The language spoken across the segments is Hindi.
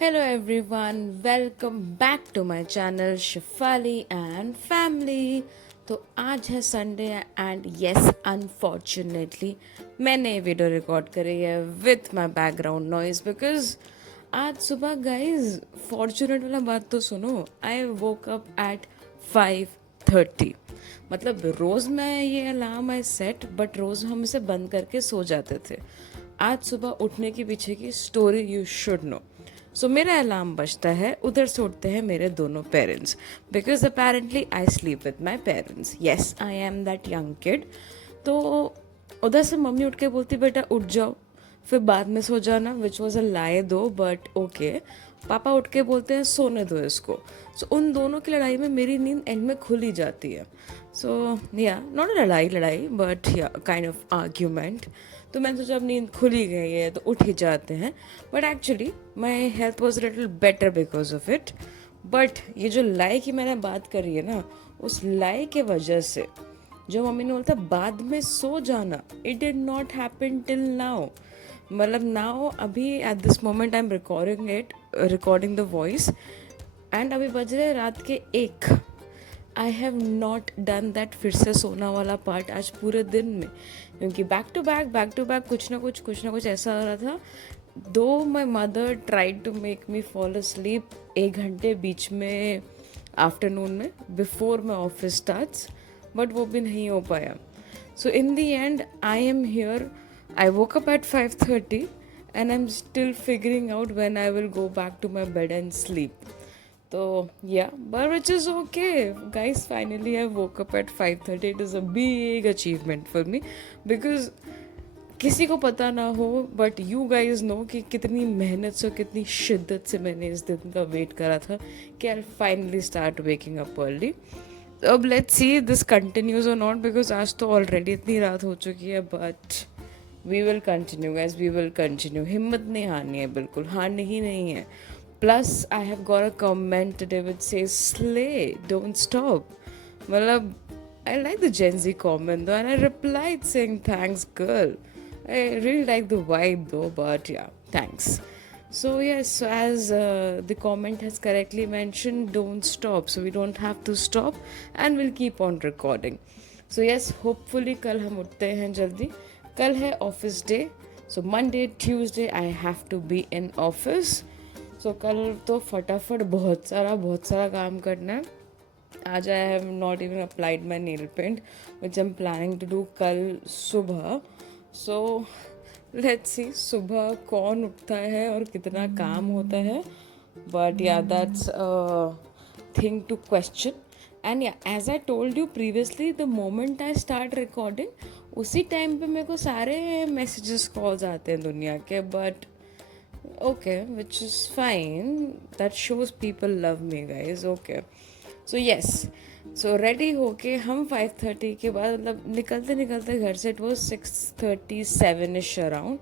Hello everyone, welcome back to my channel Shefali and Family. तो आज है संडे एंड यस अनफॉर्चुनेटली मैंने ये वीडियो रिकॉर्ड करी है with my background noise because आज सुबह गाइज फॉर्चुनेट वाला बात तो सुनो. आई वोक अप एट 5:30. मतलब रोज़ मैं ये अलार्म आई सेट बट रोज़ हम इसे बंद करके सो जाते थे. आज सुबह उठने के पीछे की स्टोरी यू शुड नो. सो मेरा अलार्म बजता है, उधर से उठते हैं मेरे दोनों parents because apparently I sleep with my parents. Yes I am that young kid. तो उधर से मम्मी उठ के बोलती बेटा उठ जाओ, फिर बाद में सो जाना, विच वॉज अ लाई दो बट ओके. पापा उठ के बोलते हैं सोने दो इसको. सो उन दोनों की लड़ाई में मेरी नींद एंड में खुल ही जाती है. सो या नॉट अ लड़ाई बट या काइंड ऑफ आर्ग्यूमेंट. तो मैंने सोचा अब नींद खुल ही गई है तो उठ ही जाते हैं. But actually my health was little better because of it. But ये जो लाई की मैंने बात करी है ना, उस लाई के वजह से जो मम्मी ने बोलता बाद में सो जाना, it did not happen till now. मतलब नाउ अभी at this moment I am recording the voice and अभी बज रहे रात के 1. आई हैव नॉट डन दैट फिर से सोना वाला पार्ट आज पूरे दिन में, क्योंकि बैक टू बैक कुछ ना कुछ ऐसा हो रहा था. Though my mother tried to make me fall asleep 1 घंटे बीच में आफ्टरनून में before my office starts, but वो भी नहीं हो पाया. So in the end I am here. I woke up at 5:30 and I'm still figuring out when I will go back to my bed and sleep. So yeah, but which is okay. Guys, finally I woke up at 5:30. It is a big achievement for me because किसी को पता ना हो बट यू गाइज नो कि कितनी मेहनत से कितनी शिद्दत से मैंने इस दिन का वेट करा था कि I finally start waking up early. अब लेट्स सी दिस कंटिन्यूज और नॉट बिकॉज आज तो ऑलरेडी इतनी रात हो चुकी है. But we will continue guys, we will continue. हिम्मत नहीं हारनी है, बिल्कुल हारनी ही नहीं है. Plus I have got a comment today which says slay don't stop. मतलब I like the Gen Z comment though, and I replied saying thanks girl. I really like the vibe though, but yeah, thanks. So yes, so as the comment has correctly mentioned, don't stop. So we don't have to stop, and we'll keep on recording. So yes, hopefully कल हम उठते हैं जल्दी. कल है office day. So Monday, Tuesday I have to be in office. So कल तो फटाफट बहुत सारा काम करना है. आज I have not even applied my nail paint which I am planning to do कल सुबह. सो लेट्स सी सुबह कौन उठता है और कितना काम होता है. But yeah that's thing to question. And yeah as I told you previously, the moment I start recording उसी टाइम पे मेरे को सारे मैसेजेस कॉल्स आते हैं दुनिया के. But okay, which is fine. That shows people love me guys. Okay, so yes, so ready होके हम 5:30 के बाद मतलब निकलते घर से it was 6:37 ish around.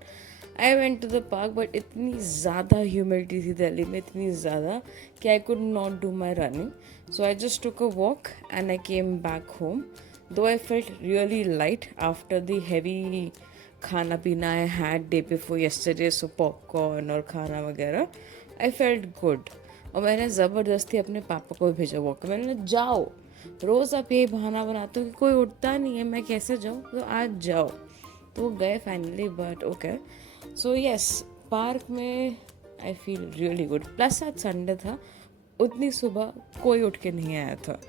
I went to the park but इतनी ज़्यादा ह्यूमिडिटी थी दिल्ली में, इतनी ज़्यादा कि I could not do my running. So I just took a walk and I came back home. Though I felt really light after the heavy खाना पीना I had day before yesterday. So popcorn और खाना वगैरह, आई फेल्ट गुड. और मैंने ज़बरदस्ती अपने पापा को भेजा वॉक. मैंने जाओ, रोज़ आप यही बहाना बनाते हो कि कोई उठता नहीं है, मैं कैसे जाऊँ, तो आज जाओ. तो वो गए finally. But okay, so yes, park में I feel really good. Plus आज संडे था, उतनी सुबह कोई उठ के नहीं आया था.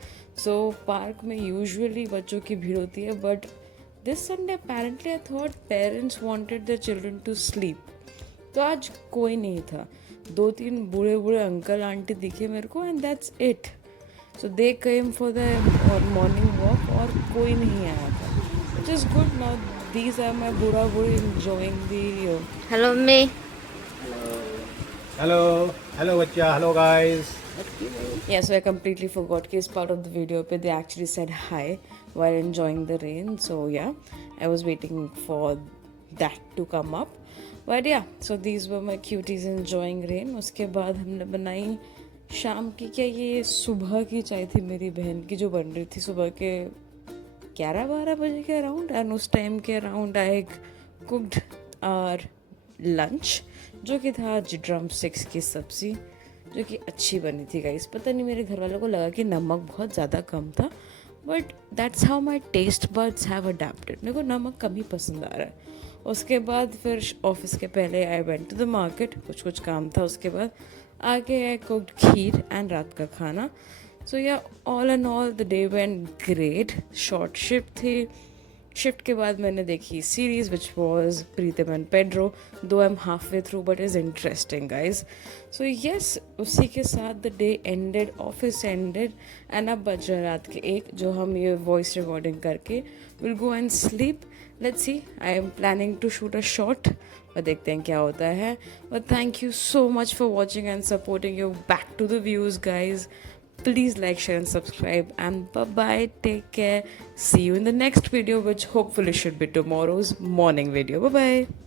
सो पार्क में यूजुअली बच्चों की भीड़ होती है but this Sunday apparently I thought parents wanted their children to sleep. तो आज कोई नहीं था. 2-3 बूढ़े अंकल आंटी दिखे मेरे को and that's it. So they came for the morning walk और कोई नहीं आया था, which is good. Now these are my बूढ़ी enjoying the Hello, me. Hello, बच्चा. Hello, guys. yeah. So I completely forgot कि इस part of the video पे they actually said hi while enjoying the rain. So yeah, I was waiting for that to come up. But yeah, so these were my cuties enjoying rain. उसके बाद हमने बनाई शाम की, क्या ये सुबह की चाय थी मेरी बहन की जो बन रही थी सुबह के 11-12 बजे के अराउंड. एंड उस टाइम के around I cooked our lunch जो कि था आज ड्रम स्टिक्स की सब्ज़ी, जो कि अच्छी बनी थी गाइस। पता नहीं मेरे घर वालों को लगा कि नमक बहुत ज़्यादा कम था, but that's how my taste buds have adapted. मेरे को नमक कम ही पसंद आ रहा है। उसके बाद फिर ऑफिस के पहले I went to the market, कुछ काम था। उसके बाद आगे आई कुक्ड खीर एंड रात का खाना। So yeah all and all the day went great. Short shift थी। शिफ्ट के बाद मैंने देखी series which was Pritam and Pedro, though I am halfway through but is interesting guys. So yes, उसी के साथ the day ended, office ended, and अब बज रहा रात के 1, जो हम ये वॉइस रिकॉर्डिंग करके will go and sleep. Let's see, I am planning to shoot a shot, और देखते हैं क्या होता है। But thank you so much for watching and supporting you. Back to the views guys. Please like, share and subscribe, and bye bye, take care. See you in the next video, which hopefully should be tomorrow's morning video. Bye bye.